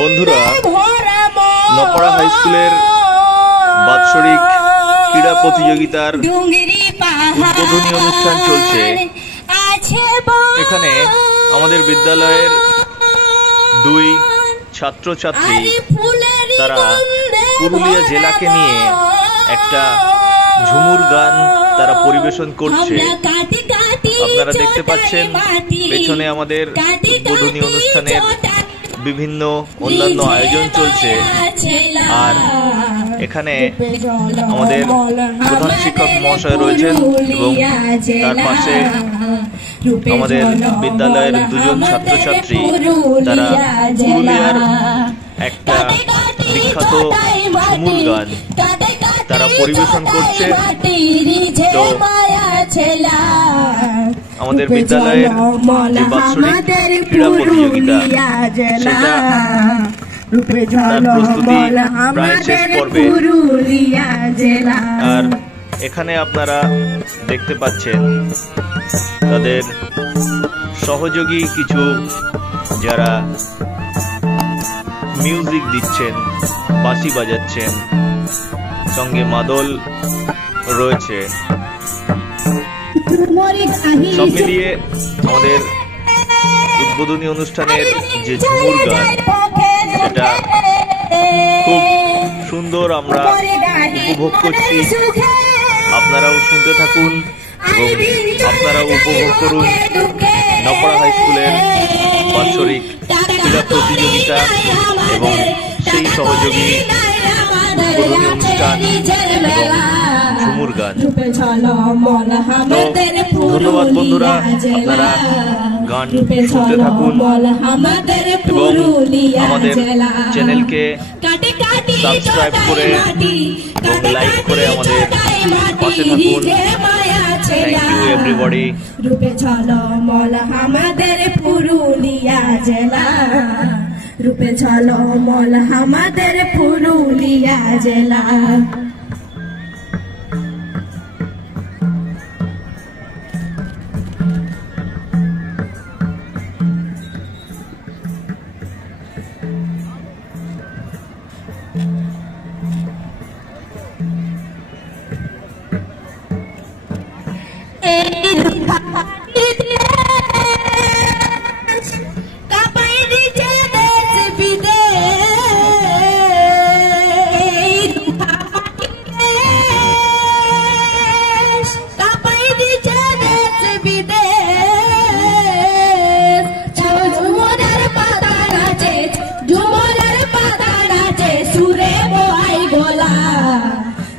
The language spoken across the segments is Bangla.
বন্ধুরা, নকড়া হাই স্কুলের বাৎসরিক ক্রীড়া প্রতিযোগিতার উদ্বোধনী অনুষ্ঠান চলছে। এখানে আমাদের বিদ্যালয়ের দুই ছাত্রছাত্রী তারা পুরুলিয়া জেলাকে নিয়ে একটা ঝুমুর গান তারা পরিবেশন করছে। আপনারা দেখতে পাচ্ছেন পেছনে আমাদের উদ্বোধনী অনুষ্ঠানের বিভিন্ন অন্যান্য আয়োজন চলছে। আর এখানে আমাদের প্রধান শিক্ষক মহাশয় রয়েছেন এবং তার পাশে আমাদের বিদ্যালয়ের দুজন ছাত্রছাত্রী তারা পুরুলিয়ার একটা বিখ্যাত ঝুমুর গান তারা পরিবেশন করছে। তো আমাদের বিদ্যালয়ের যে বাৎসরিক ক্রীড়া প্রতিযোগিতা সেটা তার প্রস্তুতি প্রায় শেষ পর্বে। আর এখানে আপনারা দেখতে পাচ্ছেন তাদের সহযোগী কিছু যারা মিউজিক দিচ্ছেন, বাঁশি বাজাচ্ছেন, সঙ্গে মাদল রয়েছে। সব মিলিয়ে আমাদের উদ্বোধনী অনুষ্ঠানের যে ঝুমুর গান সেটা খুব সুন্দর আমরা উপভোগ করছি। আপনারাও শুনতে থাকুন এবং আপনারাও উপভোগ করুন নকড়া হাই স্কুলের বাৎসরিক ক্রীড়া প্রতিযোগিতা এবং সেই সহযোগী উদ্বোধনী অনুষ্ঠান এবং ঝুমুর গান। তো ধন্যবাদ বন্ধুরা, আপনারা গান শুনতে থাকুন এবং আমাদের চ্যানেলকে সাবস্ক্রাইব করে এবং লাইক করে আমাদের পাশে থাকুন। Thank you everybody. রূপে ঝলমল আমাদের পুরুলিয়া জেলা, রূপে ঝলমল আমাদের পুরুলিয়া জেলা।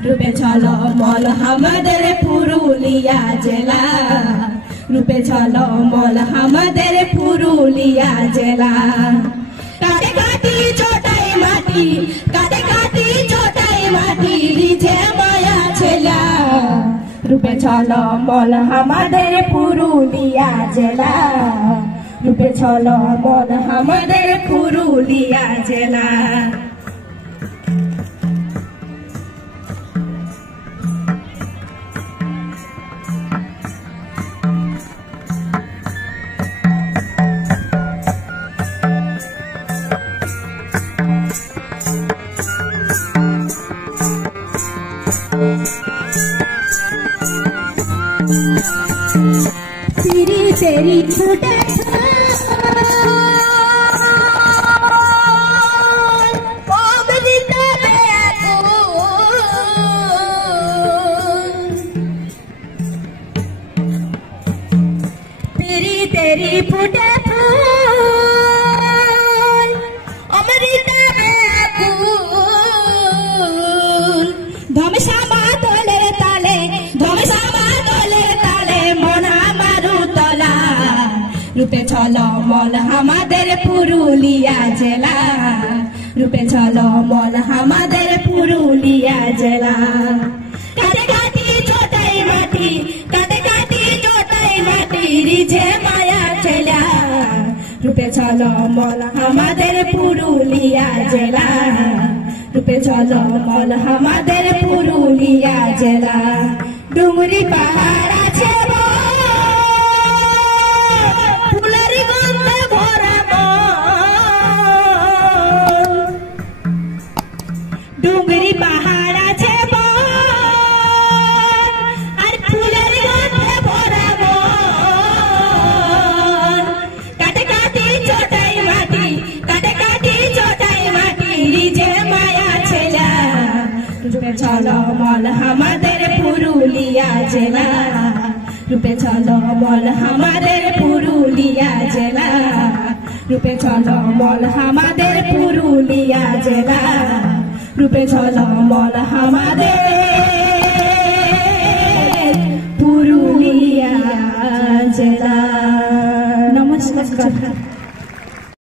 রূপে ঝলমল আমাদের পুরুলিয়া জেলা, রূপে ঝলমল আমাদের পুরুলিয়া জেলা। কাটে কাটি চটাই মাটি, কাটে কাটি চটাই মাটি, রিঝে মায়া ছেলা। রূপে ঝলমল আমাদের পুরুলিয়া জেলা, রূপে ঝলমল আমাদের পুরুলিয়া জেলা। तेरी तेरी छूटे तेरी तेरी फूटे फूल अमृता में आकुल धमसा मातले ताले धमसा मातले ताले मना मारू तला। রূপে ঝলমল আমাদের পুরুলিয়া জেলা, রূপে ঝলমল আমাদের পুরুলিয়া জেলা। কাটে কাটি চটাই মাটি, কাটে কাটি চটাই মাটি, রিঝে মায়া ছেলা। রূপে ঝলমল আমাদের পুরুলিয়া জেলা, রূপে ঝলমল আমাদের পুরুলিয়া জেলা। ডুমুরি পাহাড় আছে ফুলের গন্ধে ভরা আমাদের পুরুলিয়া জেলা রূপে ঝলমল আমাদের পুরুলিয়া জেলা রূপে ঝলমল আমাদের পুরুলিয়া জেলা রূপে ঝলমল আমাদের পুরুলিয়া জেলা। নমস্কার।